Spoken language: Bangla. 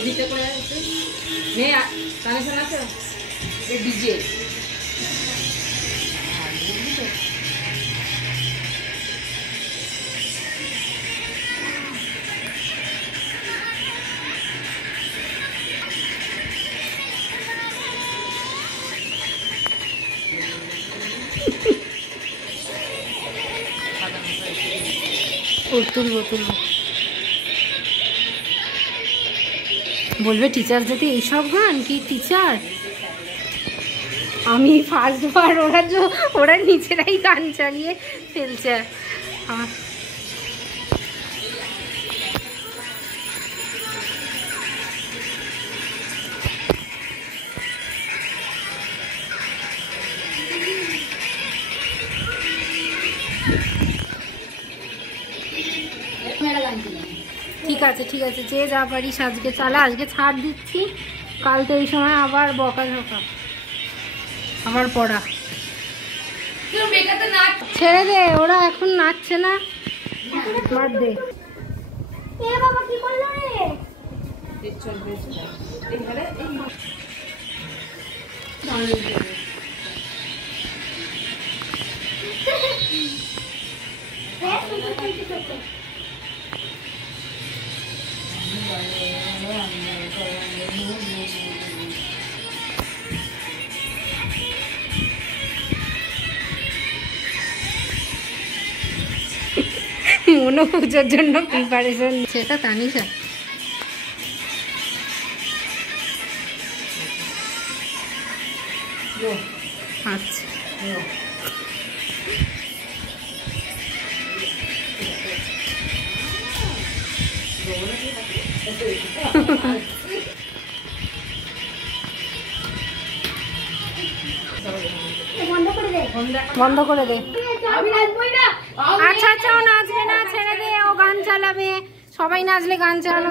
এদিকটা করে নে কানেকশন আছে এ ডিজে তুলবো বলবে টিচার যদি এইসব গান কি টিচার আমি ফার্স্ট বার ওরা নিজেরাই গান চালিয়ে ফেলছে ঠিক আছে যে যা পারিস আজকে চালা আজকে ছাড় দিচ্ছি কাল তো এই সময় আবার বকাঝকা আবার পড়া ছেড়ে দে ওরা এখন নাচছে না বাদ দে মনো পুজোর জন্য প্রিপারেশন সেটা তানিশা আচ্ছা বন্ধ করে দে আচ্ছা ও নাচবে না ছেড়ে দে ও গান চালাবে সবাই নাচলে গান চালানো